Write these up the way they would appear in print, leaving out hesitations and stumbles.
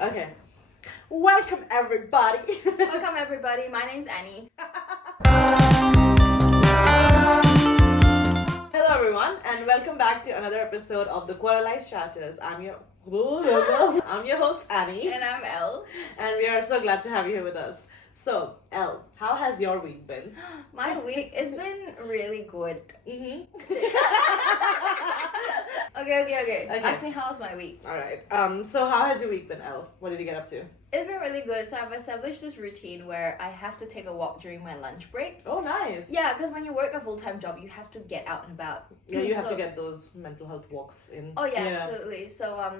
Okay. Welcome everybody. Welcome everybody, my name's Annie. Hello everyone and welcome back to another episode of the Quarter Life Chatters. I'm your host Annie And I'm Elle. and we are so glad to have you here with us. So, Elle, how has your week been? My week, it's been really good. Mm-hmm. Okay. Okay. Ask me how's my week. Alright. So how has your week been, Elle? What did you get up to? It's been really good. So I've established this routine where I have to take a walk during my lunch break. Oh, nice. Yeah, because when you work a full-time job, you have to get out and about. Yeah, you have to So- get those mental health walks in. Oh yeah, absolutely. So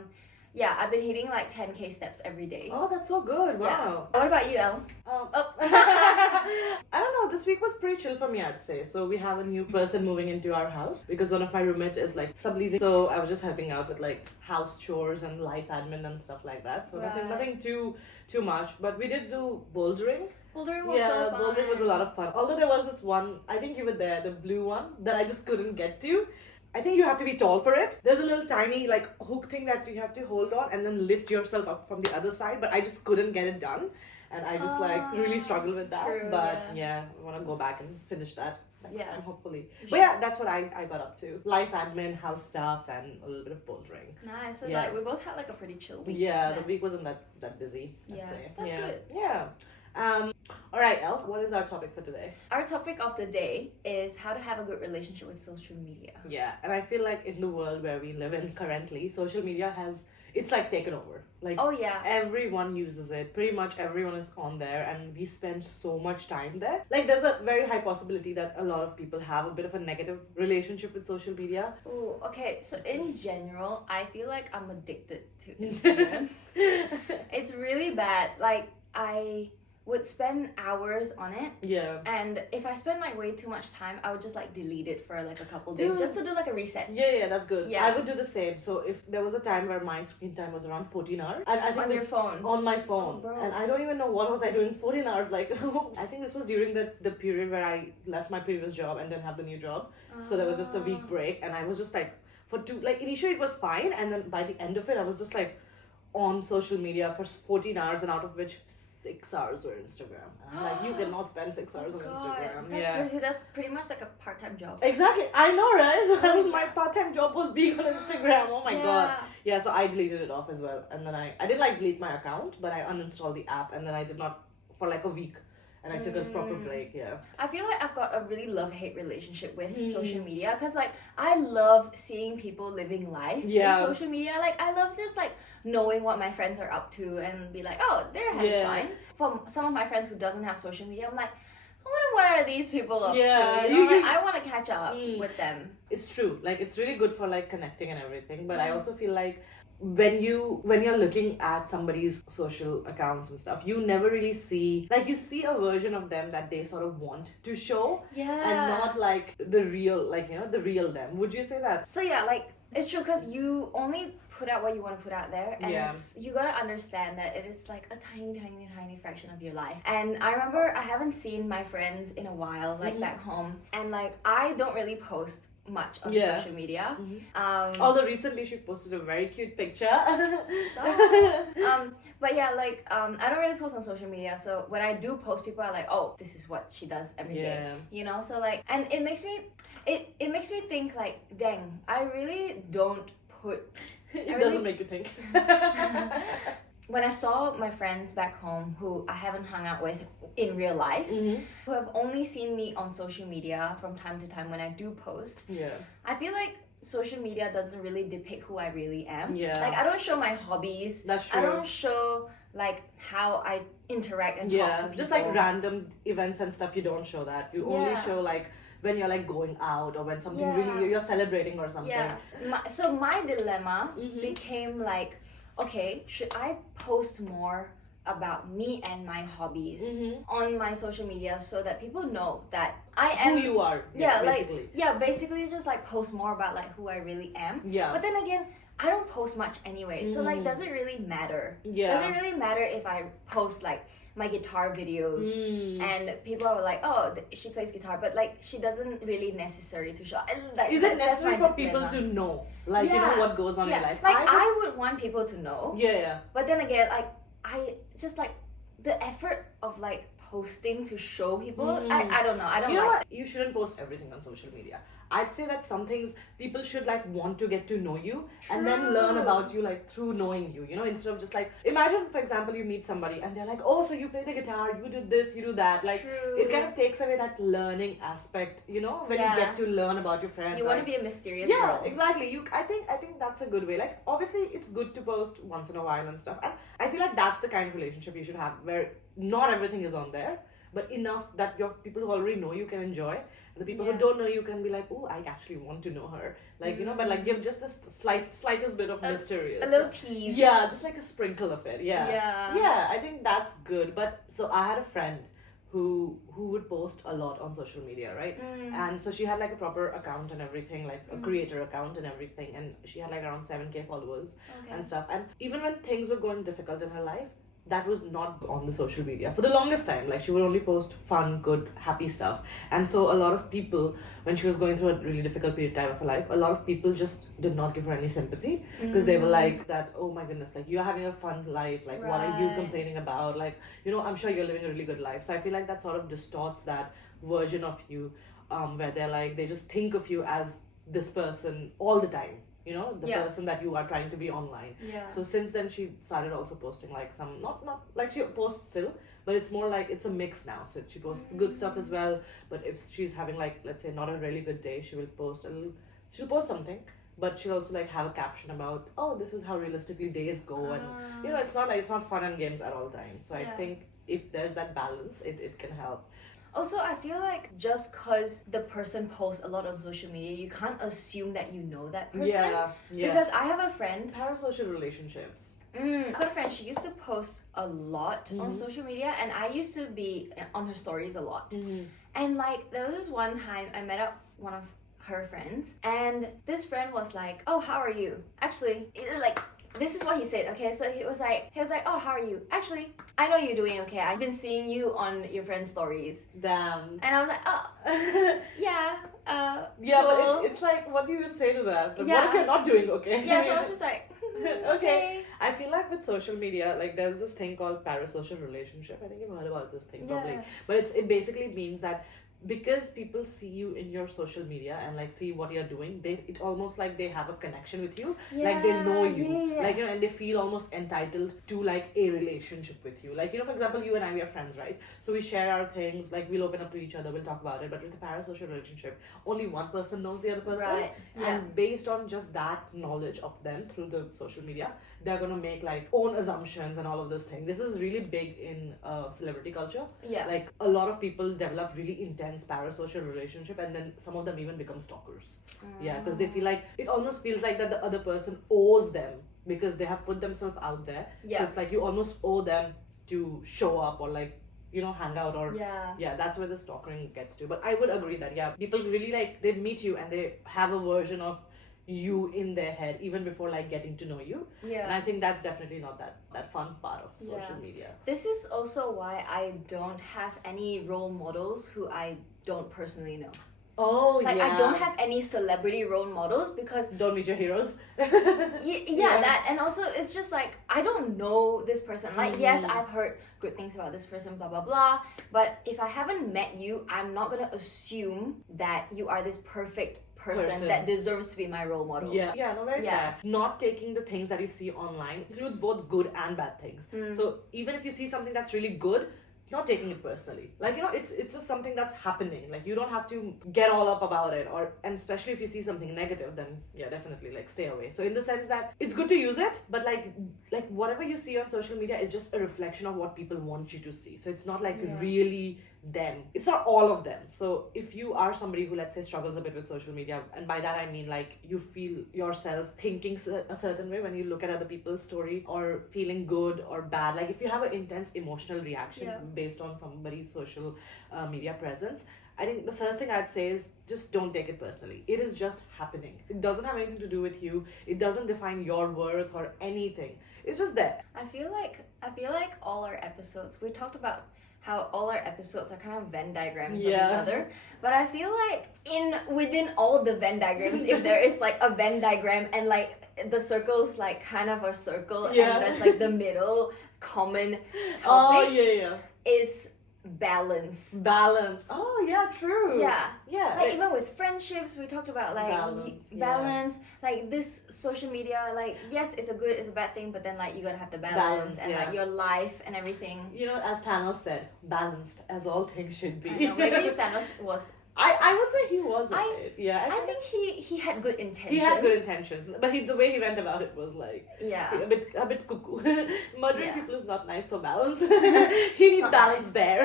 yeah, I've been hitting like 10K steps every day. Oh, that's so good. Wow. Yeah. What about you, Elle? Oh. I don't know, this week was pretty chill for me, I'd say. So we have a new person moving into our house because one of my roommates is like subleasing. So I was just helping out with like house chores and life admin and stuff like that. So Right. nothing too much. But we did do bouldering. Bouldering was so fun. Bouldering was a lot of fun. Although there was this one, I think you were there, the blue one, that I just couldn't get to. I think you have to be tall for it. There's a little tiny like hook thing that you have to hold on and then lift yourself up from the other side, but I just couldn't get it done. And I just like really struggled with that. True, but yeah, I want to go back and finish that next Yeah. time, hopefully. You But yeah, that's what I got up to. Life admin, house stuff, and a little bit of bouldering. Nice. So Yeah. like we both had like a pretty chill week. Yeah, the week wasn't that busy, I'd Yeah, say. that's good. Yeah. Alright, Elle, what is our topic for today? Our topic of the day is how to have a good relationship with social media. Yeah, and I feel like in the world where we live in currently, social media it's like taken over. Like Oh yeah. everyone uses it. Pretty much everyone is on there and we spend so much time there. Like there's a very high possibility that a lot of people have a bit of a negative relationship with social media. Ooh, okay. So in general, I feel like I'm addicted to Instagram. It's really bad. Like I would spend hours on it, Yeah. and if I spend like way too much time, I would just like delete it for like a couple days Dude. just to do like a reset. Yeah, that's good. Yeah. I would do the same. So if there was a time where my screen time was around 14 hours, and I think On your phone. on my phone, Oh, bro. and I don't even know what was I doing 14 hours. Like I think this was during the period where I left my previous job and then have the new job. So there was just a week break, and I was just like initially it was fine, and then by the end of it, I was just like on social media for 14 hours, and out of which 6 hours were Instagram. And I'm like, you cannot spend 6 hours on God, Instagram. that's Yeah. crazy. That's pretty much like a part-time job. Exactly, I know, right? So that was Yeah. my part-time job was being on Instagram. Oh my Yeah. god. Yeah, so I deleted it off as well, and then I didn't like delete my account, but I uninstalled the app, and then I did not for like a week, and I took a proper break. Yeah. I feel like I've got a really love-hate relationship with Mm. social media because like I love seeing people living life Yeah. in social media. Like I love just like knowing what my friends are up to and be like, oh, they're having Yeah. fun. For some of my friends who doesn't have social media, I'm like, I wonder what are these people up Yeah, to? You know, you- like, I want to catch up Mm. with them. It's true. Like it's really good for like connecting and everything, but I Mm. also feel like when you're looking at somebody's social accounts and stuff, you never really see like you see a version of them that they sort of want to show, Yeah. and not like the real, like, you know, the real them. Would you say that? So yeah, like it's true because you only put out what you want to put out there, and Yeah. you gotta understand that it is like a tiny fraction of your life. And I remember I haven't seen my friends in a while, like Mm-hmm. back home, and like I don't really post much on Yeah. social media. Mm-hmm. Although recently she posted a very cute picture. But yeah, like I don't really post on social media, so when I do post, people are like, oh, this is what she does every day. Yeah. You know, so like, and it makes me think like, dang, I really don't put. It really- doesn't make you think. When I saw my friends back home who I haven't hung out with in real life, Mm-hmm. who have only seen me on social media from time to time when I do post, Yeah. I feel like social media doesn't really depict who I really am. Yeah. Like I don't show my hobbies. That's I true. don't show like how I interact and talk to Yeah, people. just like random events and stuff, you don't show that. You only Yeah. show like when you're like going out or when something Yeah. really you're celebrating or something. Yeah. So my dilemma Mhm. became like, okay, should I post more about me and my hobbies Mhm. on my social media so that people know that I Who am you are. yeah, basically. basically just like post more about like who I really am. Yeah. But then again, I don't post much anyway. So like, does it really matter? Yeah. Does it really matter if I post like my guitar videos and people are like, oh, she plays guitar, but like she doesn't really necessary to show. And, like, Is it necessary for people dilemma. to know, like you know, what goes on in your life? Like I would want people to know. Yeah. But then again, like I just like the effort of like posting to show people. I don't know. I don't You know like. what? You shouldn't post everything on social media. I'd say that some things people should like want to get to know you and then learn about you like through knowing you, you know, instead of just like, imagine for example you meet somebody and they're like, oh, so you play the guitar, you did this, you do that, like it kind of takes away that learning aspect, you know, when you get to learn about your friends. You want to be a mysterious yeah, girl. exactly. I think that's a good way. Like obviously it's good to post once in a while and stuff, and I feel like that's the kind of relationship you should have where not everything is on there, but enough that your people who already know you can enjoy. The people who don't know you can be like, oh, I actually want to know her, like you know, but like give just the slightest bit of mysterious, a little tease. Yeah, just like a sprinkle of it. Yeah, I think that's good. But so I had a friend who would post a lot on social media, right? And so she had like a proper account and everything, like a creator account and everything, and she had like around 7K followers and stuff. And even when things were going difficult in her life, that was not on the social media for the longest time. Like she would only post fun, good, happy stuff. And so a lot of people, when she was going through a really difficult period of time of her life, a lot of people just did not give her any sympathy because they were like that, oh my goodness, like you're having a fun life, like what are you complaining about, like, you know, I'm sure you're living a really good life. So I feel like that sort of distorts that version of you, where they're like, they just think of you as this person all the time, you know, the person that you are trying to be online. So since then she started also posting like some not like she posts still, but it's more like it's a mix now. So she posts good stuff as well, but if she's having like, let's say, not a really good day, she'll post something, but she'll also like have a caption about, oh, this is how realistically days go, and you know, it's not fun and games at all times. So I think if there's that balance, it can help. Also, I feel like just because the person posts a lot on social media, you can't assume that you know that person. Yeah. Because I have a friend. Parasocial relationships. I've got a friend, she used to post a lot on social media, and I used to be on her stories a lot. And like, there was this one time I met up one of her friends, and this friend was like, oh, how are you? Actually, this is what he said, okay? So he was like, oh, how are you? Actually, I know you're doing okay. I've been seeing you on your friend's stories. Damn. And I was like, oh, yeah, yeah, cool. but it's like, what do you even say to that? But what if you're not doing okay? Yeah, so I was just like, okay. I feel like with social media, like there's this thing called parasocial relationship. I think you've heard about this thing probably. But it basically means that because people see you in your social media and like see what you're doing, it's almost like they have a connection with you, like they know you, like, you know, and they feel almost entitled to like a relationship with you. Like, you know, for example, you and I, we are friends, right? So we share our things, like we'll open up to each other, we'll talk about it. But with the parasocial relationship, only one person knows the other person, and based on just that knowledge of them through the social media, they're gonna make like own assumptions and all of those things. This is really big in celebrity culture. Like a lot of people develop really intense parasocial relationship, and then some of them even become stalkers. Because they feel like it almost feels like that the other person owes them because they have put themselves out there. So it's like you almost owe them to show up or like, you know, hang out or that's where the stalking gets to. But I would agree that people really like, they meet you and they have a version of you in their head even before like getting to know you. And I think that's definitely not that fun part of social media. This is also why I don't have any role models who I don't personally know. I don't have any celebrity role models because don't meet your heroes. That, and also it's just like I don't know this person. Like yes, I've heard good things about this person, blah blah blah, but if I haven't met you, I'm not gonna assume that you are this perfect person that deserves to be my role model. Very fair. Not taking the things that you see online includes both good and bad things. So even if you see something that's really good, not taking it personally. Like, you know, it's just something that's happening. Like, you don't have to get all up about it, and especially if you see something negative, then definitely like stay away. So in the sense that it's good to use it, but like whatever you see on social media is just a reflection of what people want you to see. So it's not like really them. It's not all of them. So if you are somebody who, let's say, struggles a bit with social media, and by that I mean like you feel yourself thinking a certain way when you look at other people's story, or feeling good or bad, like if you have an intense emotional reaction based on somebody's social media presence, I think the first thing I'd say is just don't take it personally. It is just happening. It doesn't have anything to do with you. It doesn't define your worth or anything. It's just there. I feel like all our episodes, we talked about how all our episodes are kind of Venn diagrams of each Yeah. other. But I feel like within all the Venn diagrams, if there is like a Venn diagram and like the circle's like kind of a circle Yeah. and there's like the middle common Oh, topic yeah. is balance. Balance. Oh, yeah, true. Yeah. Yeah. Like even with friendships, we talked about like Balance, balance. Like this social media, like yes, it's a bad thing, but then like you gotta have the balance, Balance, and yeah. like your life and everything. You know, as Thanos said, balanced as all things should be. I know, maybe Thanos was. I would say he was a I- bit. Yeah. I think he had good intentions. he had good intentions, but the way he went about it was like Yeah. a bit cuckoo. Murdering Yeah. people is not nice for balance. He needs not balance nice. there.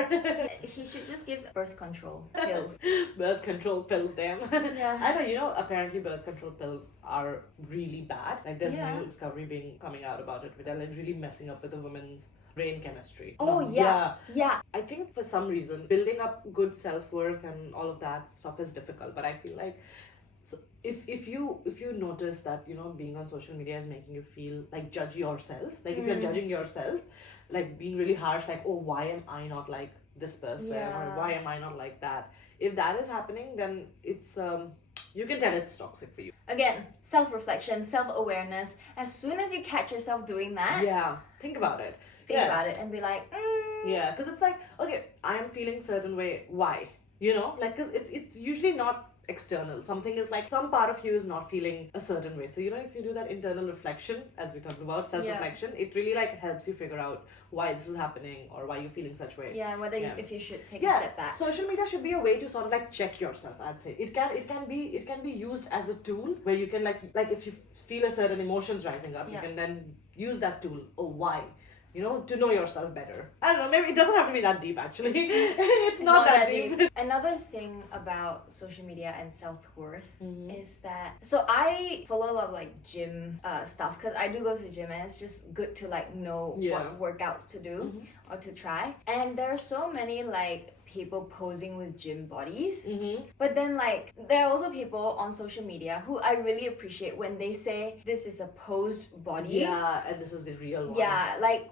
He should just give birth control pills. Birth control pills, damn. Yeah. I know, apparently birth control pills are really bad. Like there's Yeah. new discovery coming out about it, they're like really messing up with the woman's brain chemistry. Oh yeah. Yeah. I think for some reason building up good self-worth and all of that stuff is difficult, but I feel like so if you notice that being on social media is making you feel like judge yourself, like if you're judging yourself, like being really harsh, like, oh, why am I not like this person, Yeah. or why am I not like that, if that is happening, then it's you can tell it's toxic for you. Again, self-reflection, self-awareness. As soon as you catch yourself doing that, Yeah, think about it. think Yeah. about it and be like, Yeah, because it's like, okay, I am feeling certain way. Why? Like, because it's usually not external. Something is like, some part of you is not feeling a certain way. So, if you do that internal reflection, as we talked about, self-reflection, it really like helps you figure out why this is happening or why you're feeling such way. yeah, whether Yeah. if you should take a Yeah, step back. social media should be a way to sort of like check yourself. I'd say it can be used as a tool where you can like if you feel a certain emotions rising up, you Yeah. can then use that tool. Oh, why? To know yourself better. I don't know, maybe it doesn't have to be that deep actually. It's not that deep. Another thing about social media and self-worth Mhm. is that, so I follow a lot of like gym stuff because I do go to the gym and it's just good to like know Yeah. what workouts to do Mhm. or to try. And there are so many like people posing with gym bodies. Mm-hmm. But then, like, there are also people on social media who I really appreciate when they say this is a posed body. Yeah, and this is the real one. Yeah, like,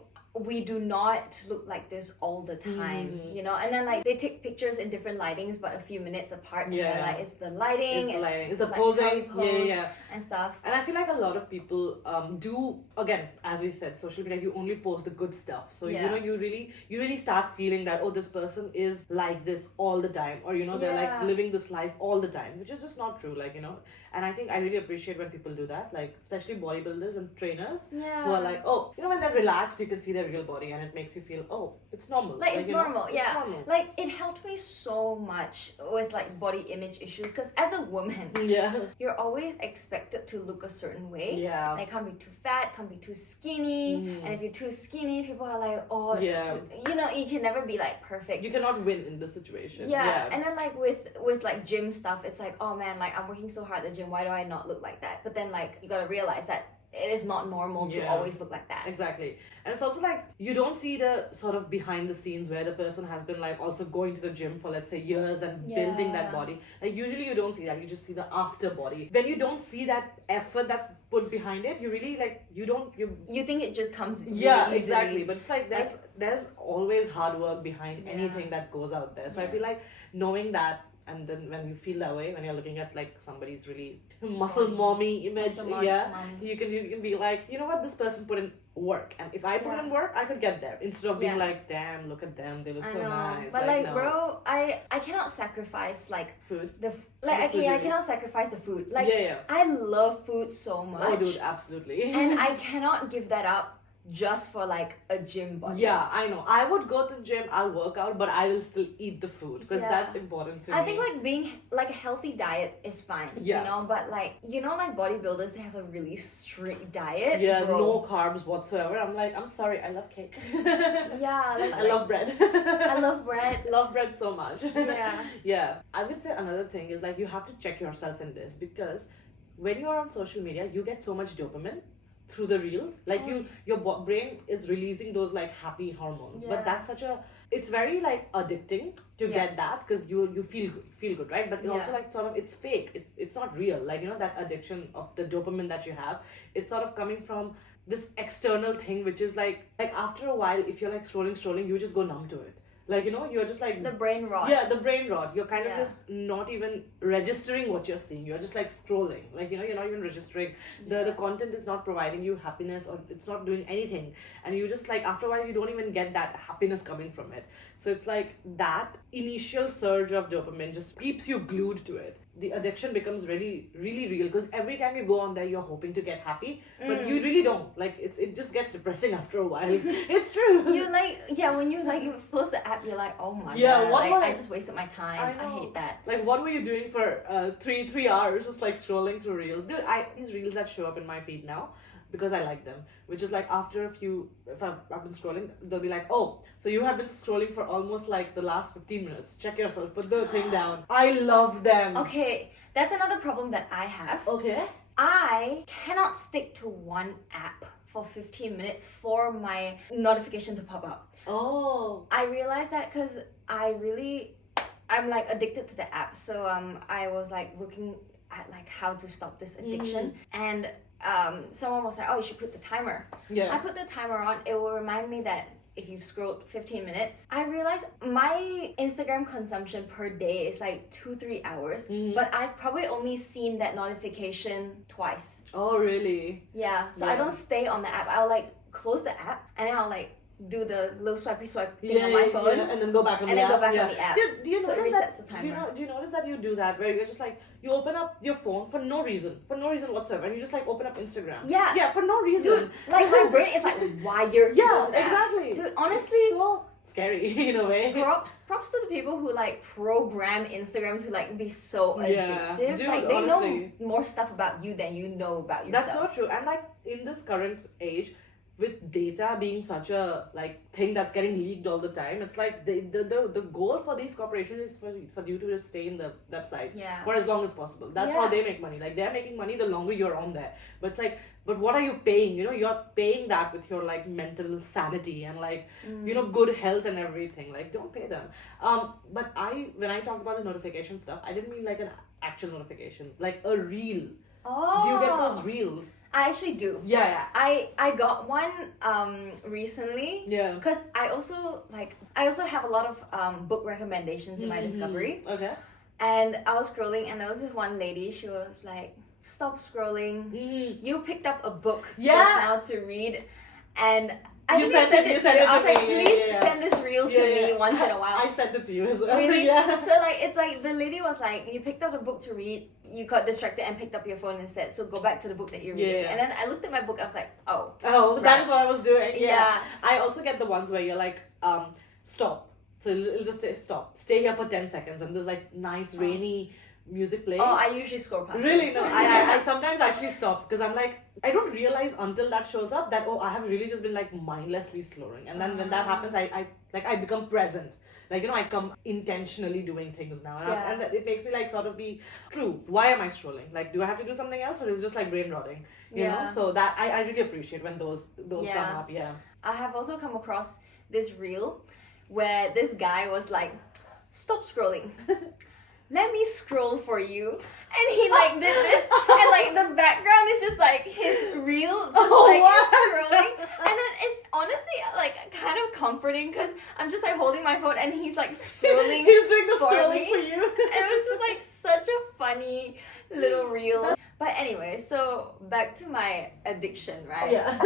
we do not look like this all the time, Mhm. And then, like, they take pictures in different lightings, but a few minutes apart. And Yeah. they're like, it's the lighting, It's like it's a like how posing. you pose Yeah. and stuff. And I feel like a lot of people do, again, as we said, social media, you only post the good stuff. So Yeah. you really start feeling that, oh, this person is like this all the time, or they're like Yeah. living this life all the time, which is just not true. Like, and I think I really appreciate when people do that, like especially bodybuilders and trainers Yeah. who are like, oh, when they're relaxed, you can see their real body and it makes you feel, oh, it's normal. Like, it's normal, it's yeah. normal. Like, it helped me so much with, like, body image issues. Because as a woman, Yeah. you're always expected to look a certain way. Yeah. Like, can't be too fat, can't be too skinny. Mm. And if you're too skinny, people are like, oh, Yeah. you can never be, like, perfect. You cannot win in this situation. Yeah. And then, like, with like, gym stuff, it's like, oh, man, like, I'm working so hard at the gym. Why do I not look like that? But then, like, you gotta realize that it is not normal to Yeah. always look like that. Exactly. And it's also like you don't see the sort of behind the scenes where the person has been like also going to the gym for, let's say, years and building that Yeah. body. Like usually you don't see that, you just see the after body. When you don't see that effort that's put behind it, you really like you You think it just comes really yeah, easily. exactly. But it's like there's always hard work behind Yeah. anything that goes out there. So I Yeah. feel like knowing that, and then when you feel that way, when you're looking at like somebody's really muscle mommy image, Muscle yeah, mommy. you can be like, you know what, this person put in work, and if I put in work, I could get there instead of being Yeah. like, damn, look at them, they look I so know. nice. But like, no. bro, I cannot sacrifice like Food. the like The food okay, I you cannot sacrifice the food. Like yeah. I love food so much. Oh, dude, absolutely. And I cannot give that up just for like a gym body. yeah, I know. I would go to the gym, I'll work out, but I will still eat the food because Yeah. that's important to me. I think like being like a healthy diet is fine, Yeah. but like like bodybuilders, they have a really strict diet. yeah, bro. no carbs whatsoever. I'm like, I'm sorry, I love cake. Yeah, like, I love bread. I love bread. love bread so much. Yeah. Yeah. I would say another thing is like you have to check yourself in this because when you're on social media, you get so much dopamine through the reels. Like your brain is releasing those like happy hormones. But that's such a, it's very like addicting to get that, because you feel good, right? But it also like sort of, it's fake. It's not real. Like, you know, that addiction of the dopamine that you have, it's sort of coming from this external thing, which is like after a while, if you're like scrolling, you just go numb to it. Like, you know, you're just like... The brain rot. Yeah, the brain rot. You're kind of just not even registering what you're seeing. You're just like scrolling. Like, you know, you're not even registering. The content is not providing you happiness, or it's not doing anything. And you just like, after a while, you don't even get that happiness coming from it. So it's like that initial surge of dopamine just keeps you glued to it. The addiction becomes really, really real, because every time you go on there, you're hoping to get happy, but you really don't. Like, it just gets depressing after a while. It's true. You like, when you like close the app, you're like, oh my god, what like, I just wasted my time. I hate that. Like, what were you doing for 3 hours just like scrolling through reels? Dude, these reels that show up in my feed now, because I like them, which is like after a few, if I've been scrolling, they'll be like, oh, so you have been scrolling for almost like the last 15 minutes. Check yourself, put the thing down. I love them. Okay, that's another problem that I have. Okay. I cannot stick to one app for 15 minutes for my notification to pop up. Oh. I realized that because I'm like addicted to the app. So I was like looking at like how to stop this addiction, and someone was like, oh, you should put the timer. I put the timer on. It will remind me that if you've scrolled 15 minutes. I realized my Instagram consumption per day is like 2-3 hours, but I've probably only seen that notification twice. Oh, really? Yeah, so I don't stay on the app. I'll like close the app, and then I'll like do the little swipey swipe thing on my phone, and then go back on the app. And then go back on the app. Do you so notice it resets that? The timer. Do you notice that you do that, where you're just like, you open up your phone for no reason whatsoever, and you just like open up Instagram. Yeah, for no reason. Dude, like my brain is like wired. Yeah, exactly. Dude, honestly, it's so scary in a way. Props to the people who like program Instagram to like be so addictive. Dude, like they honestly, know more stuff about you than you know about yourself. That's so true. And like in this current age, with data being such a like thing that's getting leaked all the time, it's like the goal for these corporations is for you to just stay in the website for as long as possible. That's how they make money. Like, they're making money the longer you're on there. But it's like, but what are you paying? You know, you're paying that with your like mental sanity and like you know, good health and everything. Like, don't pay them. But when I talked about the notification stuff, I didn't mean like an actual notification, like a reel. Oh. Do you get those reels? I actually do. Yeah. I got one recently. Yeah. Because I also have a lot of book recommendations in my discovery. Okay. And I was scrolling, and there was this one lady. She was like, "Stop scrolling. You picked up a book just now to read," and I you sent it to you. I was like, please send this reel to me once in a while. I sent it to you as well. Really? Yeah. So like, it's like the lady was like, you picked up a book to read, you got distracted and picked up your phone instead, so go back to the book that you're reading. And then I looked at my book, I was like, oh, that is what I was doing. Yeah. I also get the ones where you're like, stop. So it'll just say, stop. Stay here for 10 seconds, and there's like nice rainy music playing. Oh, I usually scroll past. Really? No, I sometimes actually stop, because I'm like, I don't realize until that shows up that, oh, I have really just been like mindlessly scrolling. And then when that happens, I become present. Like, you know, I come intentionally doing things now. And, and it makes me like sort of be true. Why am I scrolling? Like, do I have to do something else, or is it just like brain rotting? You know? So that I really appreciate when those come up. Yeah. I have also come across this reel where this guy was like, stop scrolling. Let me scroll for you. And he like did this, and like the background is just like his reel just scrolling. And then it's honestly like kind of comforting, because I'm just like holding my phone and he's like scrolling. He's doing the for scrolling me. for you. It was just like such a funny little reel. But anyway, so back to my addiction, right? Yeah.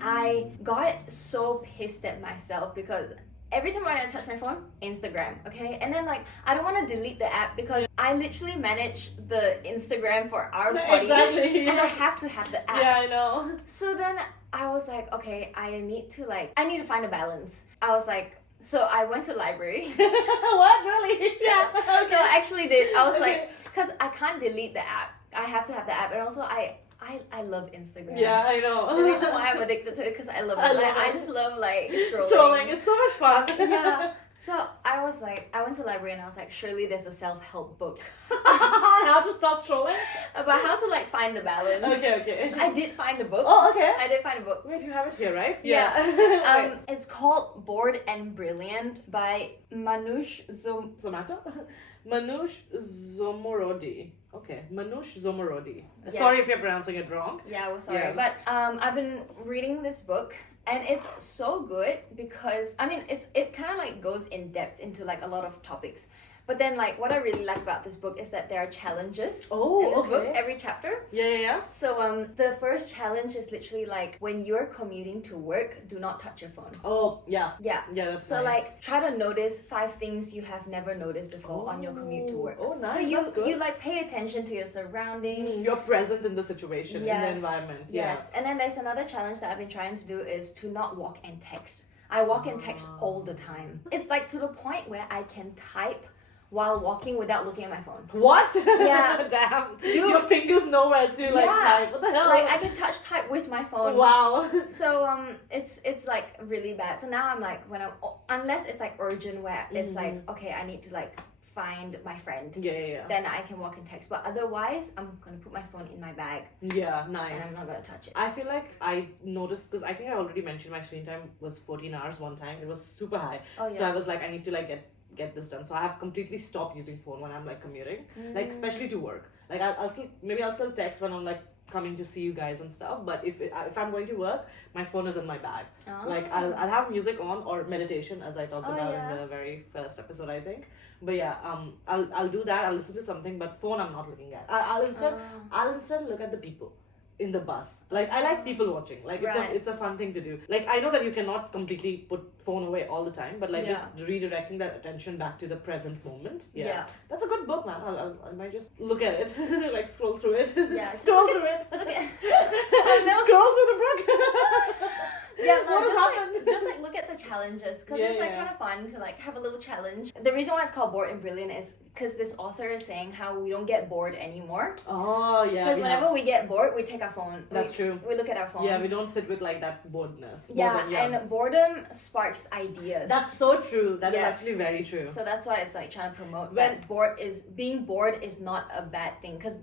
I got so pissed at myself because every time I touch my phone, Instagram, okay? And then like, I don't want to delete the app because I literally manage the Instagram for our party. Exactly. And I have to have the app. Yeah, I know. So then I was like, okay, I need to find a balance. I was like, so I went to the library. What? Really? Yeah. Okay. No, I actually did. I was like, because I can't delete the app. I have to have the app. And also I love Instagram. Yeah, I know. The reason why I'm addicted to it because I love it. I just love like scrolling. Scrolling. It's so much fun. Yeah. So I was like, I went to the library and I was like, surely there's a self-help book How to stop scrolling? about how to like find the balance. Okay. So I did find a book. Oh, okay. I did find a book. Wait, you have it here, right? Yeah. Okay. It's called Bored and Brilliant by Manoush Zomato? Manoush Zomorodi. Okay, Manoush Zomorodi. Yes. Sorry if you're pronouncing it wrong. Yeah, we're sorry. Yeah. But I've been reading this book and it's so good because I mean it kind of like goes in depth into like a lot of topics. But then like what I really like about this book is that there are challenges Oh, in this book okay. every chapter. Yeah. So the first challenge is literally like when you're commuting to work, do not touch your phone. Oh, yeah. Yeah. Yeah, that's So nice. like try to notice 5 things you have never noticed before on your commute to work. Oh, nice. So you That's good. you like pay attention to your surroundings. You're present in the situation, in the Yes. environment. Yes. And then there's another challenge that I've been trying to do is to not walk and text. I walk and text all the time. It's like to the point where I can type while walking without looking at my phone. What? Yeah. Damn. Dude. Your fingers know where to like Yeah. type. What the hell? Like I can touch type with my phone. Wow. So it's like really bad. So now I'm like when I'm unless it's like urgent where it's like okay I need to like find my friend. Yeah. Then I can walk and text. But otherwise I'm gonna put my phone in my bag Yeah, and nice. I'm not gonna touch it. I feel like I noticed because I think I already mentioned my screen time was 14 hours one time. It was super high. Oh So I yeah. was like, I need to like get this done. So I have completely stopped using phone when I'm like commuting, like especially to work. Like I'll still text when I'm like coming to see you guys and stuff. But if I'm going to work, my phone is in my bag. Like I'll have music on or meditation as I talked Oh, about yeah. in the very first episode I think. But yeah, I'll do that. I'll listen to something, but phone I'm not looking at. I'll instead look at the people in the bus. Like I like people watching. Like Right. it's a fun thing to do. Like I know that you cannot completely put phone away all the time, but like Yeah. just redirecting that attention back to the present moment. Yeah. That's a good book, man. I might just look at it, like scroll through it. Yeah, just scroll look through it. Look at Scroll through the book. yeah, no, What has just happened? like just like look at the challenges because Yeah, it's like yeah. kind of fun to like have a little challenge. The reason why it's called Bored and Brilliant is because this author is saying how we don't get bored anymore. Oh yeah. Because whenever we get bored, we take our phone. That's true. We look at our phones. Yeah, we don't sit with like that boredness. Yeah, Boredom, and boredom sparks ideas. that's so true. That is Yes. actually very true. So that's why it's like trying to promote When- that being bored is not a bad thing because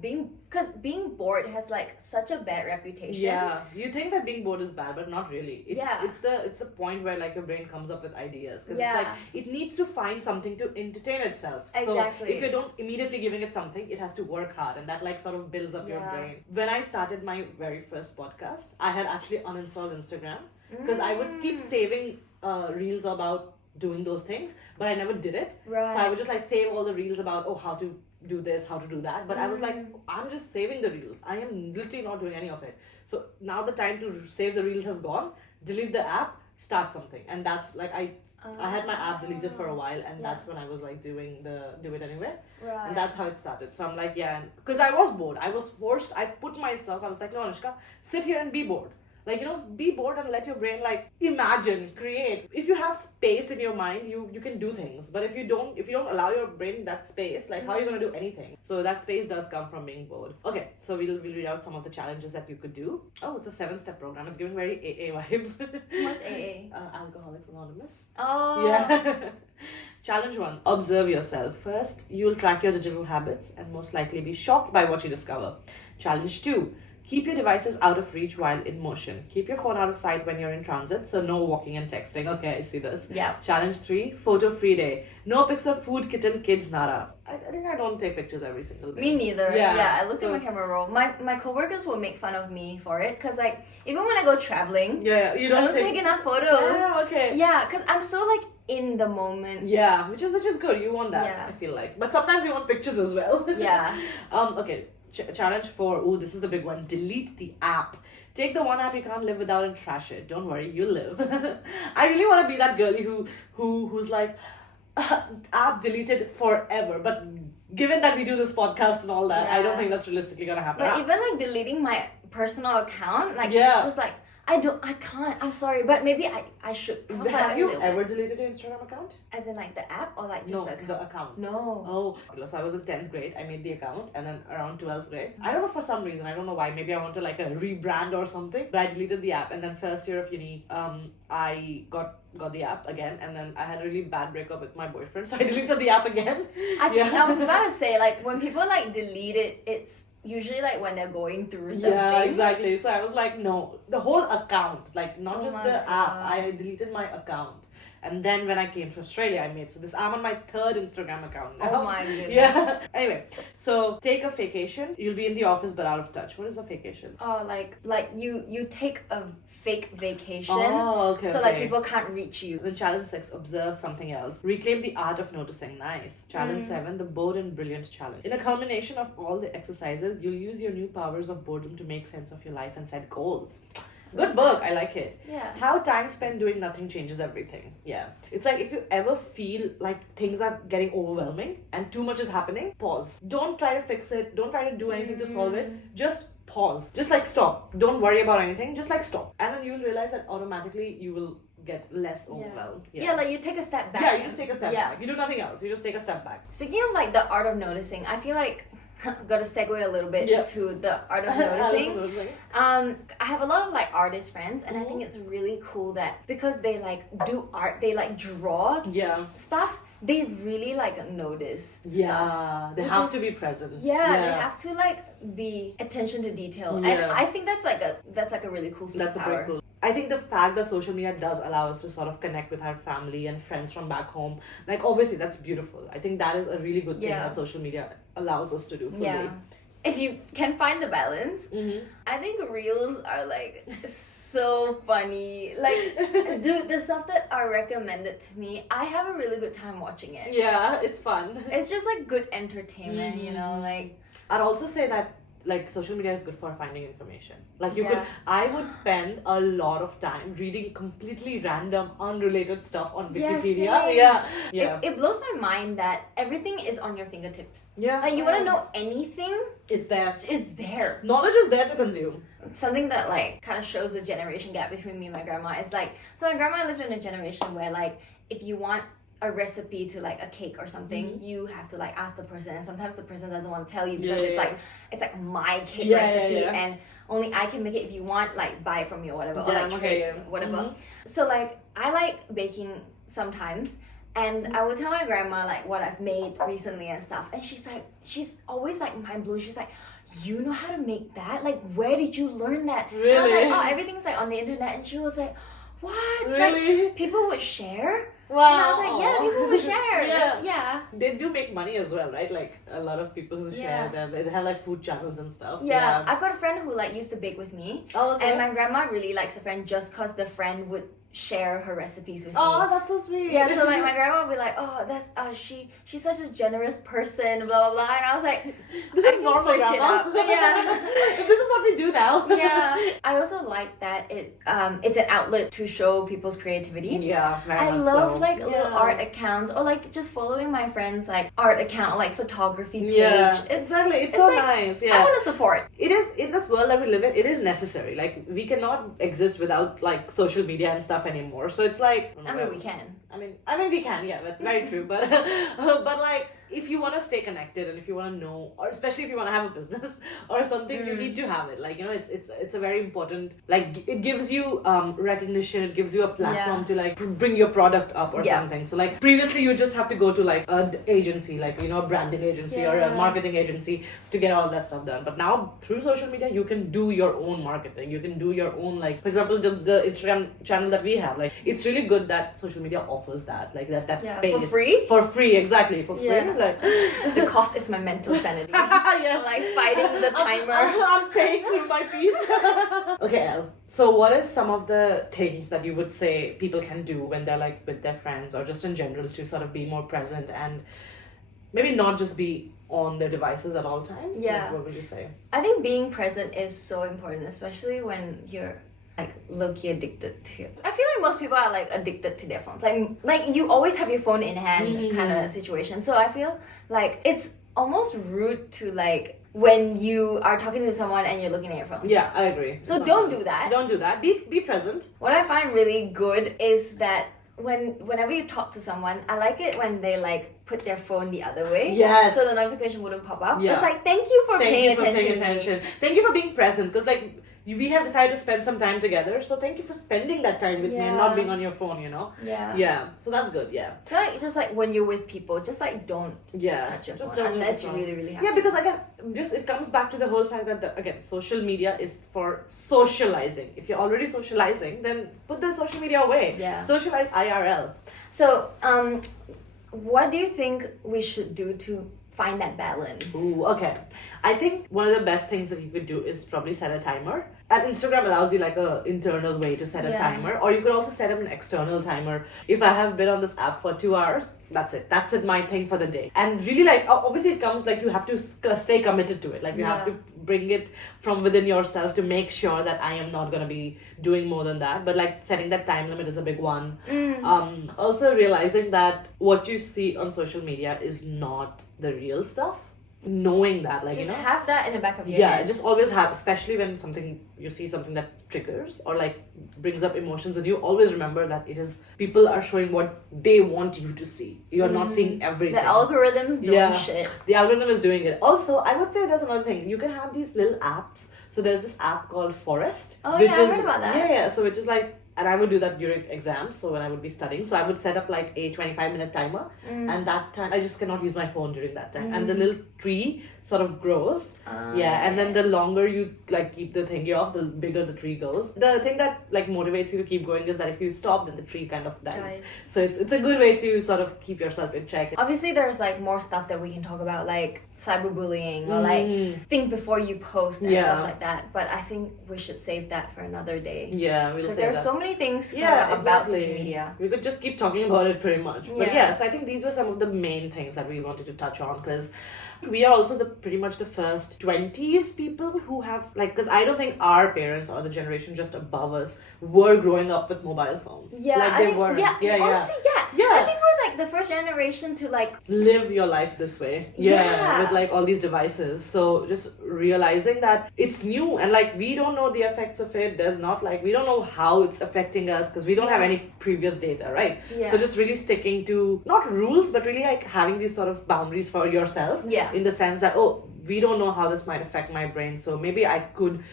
being bored has like such a bad reputation. Yeah, you think that being bored is bad, but not really. Yeah. It's the point where like your brain comes up with ideas because Yeah. it's like it needs to find something to entertain itself. Exactly. So if you don't immediately giving it something, it has to work hard, and that like sort of builds up your Yeah. brain. When I started my very first podcast, I had actually uninstalled Instagram because I would keep saving reels about doing those things, but I never did it. Right. So I would just like save all the reels about how to do this, how to do that. But I was like, I'm just saving the reels. I am literally not doing any of it. So now the time to save the reels has gone. Delete the app, start something, and that's like I had my app deleted for a while, and Yeah. that's when I was like doing the do it anyway, Right. and that's how it started. So I'm like, yeah, because I was bored. I was forced. I put myself. I was like, no, Anushka, sit here and be bored. Like, you know, be bored and let your brain like imagine, create. If you have space in your mind, you can do things. But if you don't allow your brain that space, like how are you gonna do anything? So that space does come from being bored. Okay, so we'll read out some of the challenges that you could do. Oh, it's a 7-step program. It's giving very AA vibes. What's AA? Alcoholics Anonymous. Oh. Yeah. Challenge 1. Observe yourself. First, you'll track your digital habits and most likely be shocked by what you discover. Challenge 2. Keep your devices out of reach while in motion. Keep your phone out of sight when you're in transit, so no walking and texting. Okay, I see this. Yeah. Challenge 3. Photo free day. No pics of food, kitten, kids, nada. I think I don't take pictures every single day. Me neither. Yeah, Yeah, I looked so- at my camera roll. My coworkers will make fun of me for it because like even when I go traveling, Yeah, you I don't don't take enough photos. Yeah, okay. Yeah, because I'm so like in the moment. Yeah, which is good. You want that, Yeah. I feel like. But sometimes you want pictures as well. Yeah. Okay. Challenge 4. Ooh, this is the big one. Delete the app. Take the one app you can't live without and trash it. Don't worry, you'll live. I really want to be that girlie who's like app deleted forever. But given that we do this podcast and all that, I don't Yeah. think that's realistically gonna happen. But even like deleting my personal account, like Yeah. just like I can't. I'm sorry, but maybe I should. Have you ever deleted your Instagram account? As in like the app or like just No, the account? the account. No. Oh, so I was in 10th grade. I made the account, and then around 12th grade, I don't know for some reason, I don't know why. Maybe I wanted like a rebrand or something. But I deleted the app, and then first year of uni, I got the app again, and then I had a really bad breakup with my boyfriend, so I deleted the app again. I was about to say, like, when people like delete it, it's usually like when they're going through something. Yeah, exactly. So I was like, no, the whole account, like not just my the app. God. I deleted my account. And then when I came to Australia, I made, so this, I'm on my 3rd Instagram account now. Oh my goodness. Yeah. Anyway, so take a vacation. You'll be in the office but out of touch. What is a vacation? Oh, like you take a fake vacation. Oh, okay. So like people can't reach you. Then challenge 6, observe something else. Reclaim the art of noticing. Nice. Challenge 7, the bored and brilliant challenge. In a culmination of all the exercises, you'll use your new powers of boredom to make sense of your life and set goals. Good book. I like it. Yeah. How time spent doing nothing changes everything. Yeah. It's like if you ever feel like things are getting overwhelming and too much is happening, pause. Don't try to fix it. Don't try to do anything to solve it. Just pause. Just like stop. Don't worry about anything. Just like stop. And then you'll realize that automatically you will get less overwhelmed. Yeah, like you take a step back. Yeah, you just take a step Yeah. back. You do nothing else. You just take a step back. Speaking of like the art of noticing, I feel like gotta segue a little bit Yeah. to the art of noticing. I have a lot of like artist friends, and I think it's really cool that because they like do art, they like draw Yeah. stuff. They really like notice stuff. Yeah. They Which have is- to be present. Yeah, they have to like be attention to detail, and Yeah. I think that's like a really cool superpower. That's a pretty cool. I think the fact that social media does allow us to sort of connect with our family and friends from back home, like obviously that's beautiful. I think that is a really good thing Yeah. that social media allows us to do fully. Yeah. If you can find the balance, Mm-hmm. I think reels are like so funny. Like, dude, the stuff that are recommended to me, I have a really good time watching it. Yeah, it's fun. It's just like good entertainment, you know, like I'd also say that like social media is good for finding information. Like you Yeah. could, I would spend a lot of time reading completely random, unrelated stuff on Yeah, Wikipedia. same. Yeah. it blows my mind that everything is on your fingertips. Yeah. Like you want to know anything, It's there. it's there. Knowledge is there to consume. Something that like kind of shows the generation gap between me and my grandma is like, so my grandma lived in a generation where like if you want a recipe to like a cake or something, you have to like ask the person, and sometimes the person doesn't want to tell you because it's like my cake recipe and only I can make it. If you want, like buy it from me or whatever, or like trade it, whatever. So like I like baking sometimes, and I would tell my grandma like what I've made recently and stuff, and she's always like mind blown. She's like, you know how to make that? Like, where did you learn that? Really? And I was like, oh, everything's like on the internet. And she was like, what? It's Really? like people would share. Wow. And I was like, yeah, people would share. Yeah. Yeah. They do make money as well, right? Like a lot of people who share Yeah. them. They have like food channels and stuff. Yeah. I've got a friend who like used to bake with me. Oh, okay. And my grandma really likes a friend just because the friend would share her recipes with Oh, me. that's so sweet. Yeah, so like my grandma would be like, oh, that's she's such a generous person, blah blah blah, and I was like, This I is can normal, search it Grandma. up. Yeah. This is what we do now. Yeah, I also like that it's an outlet to show people's creativity. Yeah, very I much love so. like little Yeah. art accounts or like just following my friends like art account or like photography page. Yeah, It's exactly. It's so like, nice. I Yeah, want to support. it is in this world that we live in. It is necessary. Like we cannot exist without like social media and stuff anymore. So it's like I mean, we can. I mean, we can, yeah, but very true. But but like, if you want to stay connected and if you want to know, or especially if you want to have a business or something, you need to have it. Like, you know, it's a very important. Like, it gives you recognition. It gives you a platform to like bring your product up or something. So like previously, you just have to go to like an agency, like, you know, a branding agency or a marketing agency to get all that stuff done. But now through social media, you can do your own marketing. You can do your own, like, for example, the Instagram channel that we have. Like, it's really good that social media offers that, like that space for free. For free, exactly, for free. Yeah. Like, The cost is my mental sanity. yes. Like fighting the timer. I'm paying through my piece. Okay, Elle. So, what is some of the things that you would say people can do when they're like with their friends or just in general to sort of be more present and maybe not just be on their devices at all times? Yeah. What would you say? I think being present is so important, especially when you're like low-key addicted to it. I feel like most people are like addicted to their phones. Like you always have your phone in hand kind of situation. So I feel like it's almost rude to like when you are talking to someone and you're looking at your phone. Yeah, I agree. So don't do that. Don't do that. Be present. What I find really good is that whenever you talk to someone, I like it when they like put their phone the other way. Yes. So the notification wouldn't pop up. Yeah. It's like, thank you for Thank paying you for attention. paying attention. Thank you for being present. Because like we have decided to spend some time together. So thank you for spending that time with me and not Yeah. being on your phone, you know? Yeah. Yeah. So that's good, yeah. Like, just like when you're with people, just like don't Yeah. touch your Just phone don't use unless the you phone. really, really have Yeah, to. because again, just it comes back to the whole fact that again, social media is for socializing. If you're already socializing, then put the social media away. Yeah. Socialize IRL. So, what do you think we should do to find that balance? Ooh, okay. I think one of the best things that you could do is probably set a timer. And Instagram allows you like a internal way to set a Yeah. timer, or you could also set up an external timer. If I have been on this app for 2 hours, that's it. That's it, my thing for the day. And really, like obviously, it comes like you have to stay committed to it. Like you have Yeah. to bring it from within yourself to make sure that I am not gonna be doing more than that. But like setting that time limit is a big one. Also realizing that what you see on social media is not the real stuff. Knowing that, like Just you know, have that in the back of your yeah, head. just always have, especially when you see something that triggers or like brings up emotions, and you always remember that it is people are showing what they want you to see. You're not seeing everything. The algorithms doing Yeah. shit. The algorithm is doing it. Also, I would say there's another thing. You can have these little apps. So there's this app called Forest. Oh, which yeah, I is, heard about that. Yeah. So which is like, and I would do that during exams. So when I would be studying, so I would set up like a 25-minute timer, and that time I just cannot use my phone during that time. And the little tree sort of grows. Yeah, and then the longer you like keep the thingy off, the bigger the tree goes. The thing that like motivates you to keep going is that if you stop, then the tree kind of dies. Dies. So it's a good way to sort of keep yourself in check. Obviously, there's like more stuff that we can talk about, like cyberbullying or like think before you post and Yeah. stuff like that. But I think we should save that for another day. Yeah, we'll Because say there's that. so many things to Yeah, talk about exactly. social media. We could just keep talking about it pretty much. But Yeah. yeah, so I think these were some of the main things that we wanted to touch on, because we are also pretty much the first 20s people who have like, because I don't think our parents or the generation just above us were growing up with mobile phones. Yeah, like I they think, weren't. yeah, honestly, yeah. Yeah. I think we're like the first generation to like Live your life this way. Yeah. With like all these devices. So just realizing that it's new and like we don't know the effects of it. There's not like, we don't know how it's affecting us because we don't have Yeah. any previous data, right? Yeah. So just really sticking to not rules, but really like having these sort of boundaries for yourself. Yeah. In the sense that, oh, we don't know how this might affect my brain. So maybe I could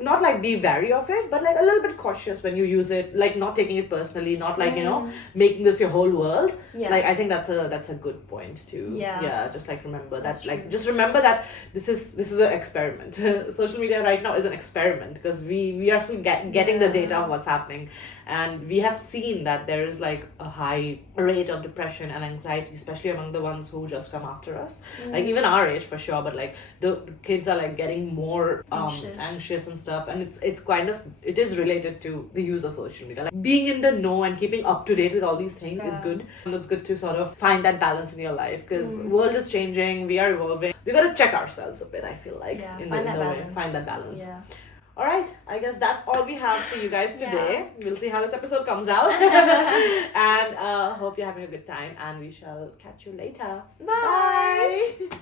not like be wary of it, but like a little bit cautious when you use it, like not taking it personally, not like, you know, making this your whole world. Yeah. Like I think that's a good point to Yeah. just like remember That's that, like true. just remember that this is an experiment. Social media right now is an experiment because we are still getting the data of what's happening, and we have seen that there is like a high rate of depression and anxiety, especially among the ones who just come after us, like even our age for sure, but like the kids are like getting more anxious and stuff, and it's kind of, it is related to the use of social media. Like being in the know and keeping up to date with all these things is good, and it's good to sort of find that balance in your life because world is changing, we are evolving, we got to check ourselves a bit, I feel like. Yeah, in find the that way. balance. Find that balance. Yeah. All right, I guess that's all we have for you guys today. We'll see how this episode comes out. And hope you're having a good time, and we shall catch you later. Bye. Bye.